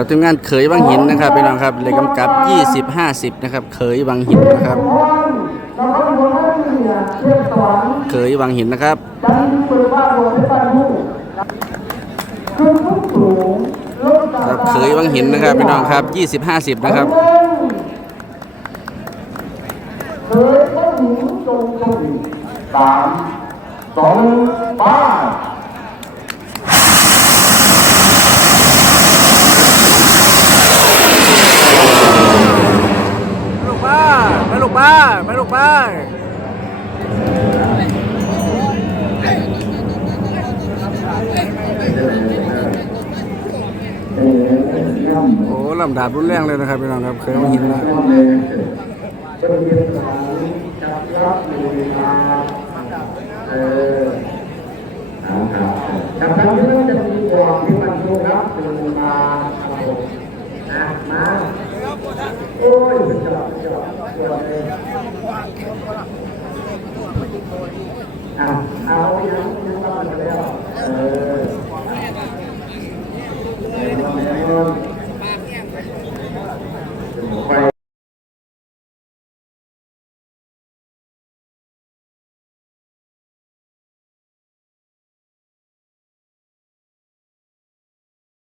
ครับทีมงานเขยบางหินนะครับพี่น้องครับเลยกำกับ 20 50 นะครับเขยบางหินนะครับเขยบางหินนะครับครับเขยบางหินนะครับพี่น้องครับ 20 50 นะครับเคยต้องหญิงทรงชวีสามสองป้า ลูกบ้าไป ลูกบ้าไปลูกบ้าโอ้ลำดาบรุนแรงเลยนะครับพี่น้องครับเคยมาเห็นนะจะเรียนสายจับรับมีมาเออเอครับจับรับที่มันจะมีกอบที่มันดูครับดูมาครับผมนะมาโอ้ยจอดจอดจอด เอาเอาอย่านี้ก็แเออ